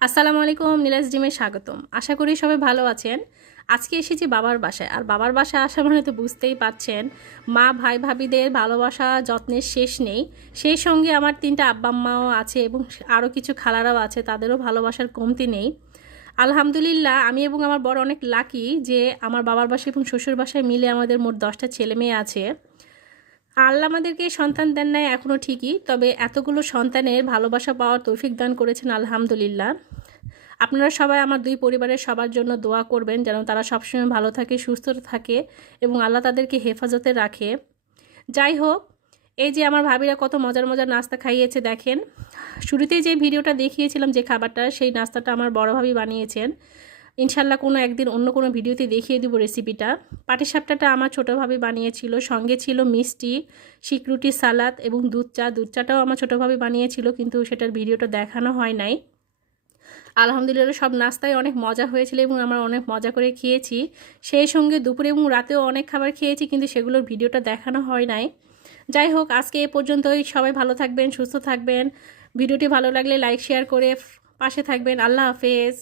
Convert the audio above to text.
আসসালামু আলাইকুম, নীলাজ ডিমে স্বাগতম। আশা করি সবাই ভালো আছেন। আজকে এসেছি বাবার বাসায়, আর বাবার বাসায় আসা মানে তো বুঝতেই পারছেন, মা ভাই ভাবিদের ভালোবাসা যত্নের শেষ নেই। সেই সঙ্গে আমার 3টা আব্বা আম্মাও আছে এবং আরও কিছু খালারাও আছে, তাদেরও ভালোবাসার কমতি নেই। আলহামদুলিল্লাহ, আমি এবং আমার বড় অনেক লাকি যে আমার বাবার বাসায় এবং শ্বশুর বাসায় মিলে আমাদের মোট 10টা ছেলে মেয়ে আছে। আল্লাহ আমাদেরকে সন্তান দেন নাই এখনও ঠিকই, তবে এতগুলো সন্তানের ভালোবাসা পাওয়ার তৌফিক দান করেছেন আলহামদুলিল্লাহ। আপনারা সবাই আমার দুই পরিবারের সবার জন্য দোয়া করবেন, যেন তারা সবসময় ভালো থাকে, সুস্থ থাকে এবং আল্লাহ তাদেরকে হেফাজতে রাখে। যাই হোক, এই যে আমার ভাবিরা কত মজার মজার নাস্তা খাইয়েছে দেখেন। শুরুতেই যে ভিডিওটা দেখিয়েছিলাম যে খাবারটা, সেই নাস্তাটা আমার বড় ভাবি বানিয়েছেন। ইনশাল্লাহ কোনো একদিন অন্য কোনো ভিডিওতে দেখিয়ে দিব রেসিপিটা। পাটিসাপটাটা আমার ছোটো ভাবি বানিয়েছিল, সঙ্গে ছিল মিষ্টি, সিকরুটি, সালাদ এবং দুধ চা। দুধ চাটাও আমার ছোটো ভাবি বানিয়েছিল, কিন্তু সেটার ভিডিওটা দেখানো হয় নাই। আলহামদুলিল্লাহ, সব নাস্তায় অনেক মজা হয়েছিল এবং আমরা অনেক মজা করে খেয়েছি। সেই সঙ্গে দুপুরে এবং রাতেও অনেক খাবার খেয়েছি, কিন্তু সেগুলোর ভিডিওটা দেখানো হয় নাই। যাই হোক, আজকে এ পর্যন্তই। সবাই ভালো থাকবেন, সুস্থ থাকবেন। ভিডিওটি ভালো লাগলে লাইক শেয়ার করে পাশে থাকবেন। আল্লাহ হাফেজ।